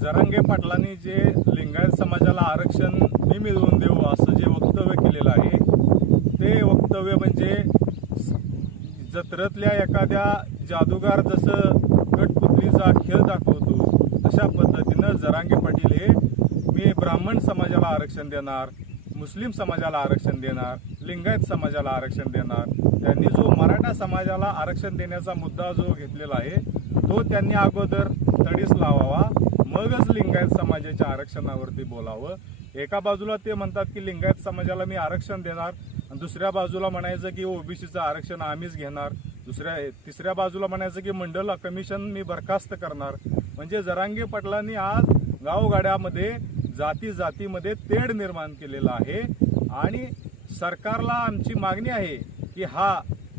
जरांगे पाटलांनी जे लिंगायत समाजाला आरक्षण मी मिळवून देऊ असं जे वक्तव्य केलेलं आहे ते वक्तव्य म्हणजे जत्रेतल्या एखाद्या जादूगार जसं गटपुतलीचा खेळ दाखवतो अशा पद्धतीनं जरांगे पाटील हे मी ब्राह्मण समाजाला आरक्षण देणार मुस्लिम समाजाला आरक्षण देणार लिंगायत समाजाला आरक्षण देणार. त्यांनी जो मराठा समाजाला आरक्षण देण्याचा मुद्दा जो घेतलेला आहे तो त्यांनी अगोदर तडीस लावावा. मगच लिंगायत समाजाच्या आरक्षणावरती बोलावं. एका बाजूला ते म्हणतात की लिंगायत समाजाला मी आरक्षण देणार आणि दुसऱ्या बाजूला म्हणायचं की ओबीसीचं आरक्षण आम्हीच घेणार. दुसऱ्या तिसऱ्या बाजूला म्हणायचं की मंडल कमिशन मी बरखास्त करणार. म्हणजे जरांगे पाटलांनी आज गावगाड्यामध्ये जाती जातीमध्ये तेढ निर्माण केलेला आहे. आणि सरकारला आमची मागणी आहे की हा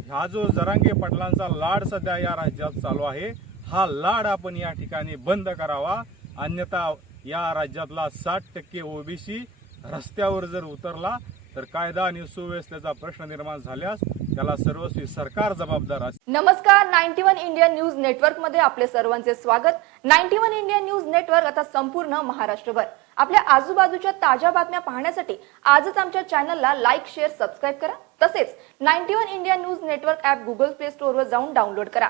हा जो जरांगे पाटलांचा लाड सध्या या राज्यात चालू आहे हा लाड आपण या ठिकाणी बंद करावा. अन्यथा या राज्यातला साठ टक्के ओबीसी रस्त्यावर जर उतरला तर कायदा आणि सुव्यवस्थेचा प्रश्न निर्माण झाल्यास त्याला सर्वस्वी सरकार जबाबदार असेल. नमस्कार नाईन्टी वन इंडियन न्यूज नेटवर्कमध्ये आपले सर्वांचे स्वागत. Ninety one Indian news network आता संपूर्ण महाराष्ट्रभर. आपल्या आजूबाजूच्या ताज्या बातम्या पाहण्यासाठी आजच आमच्या चॅनलला लाईक शेअर सबस्क्राईब करा. तसेच ninety one India news network app Google play स्टोअरवर जाऊन डाउनलोड करा.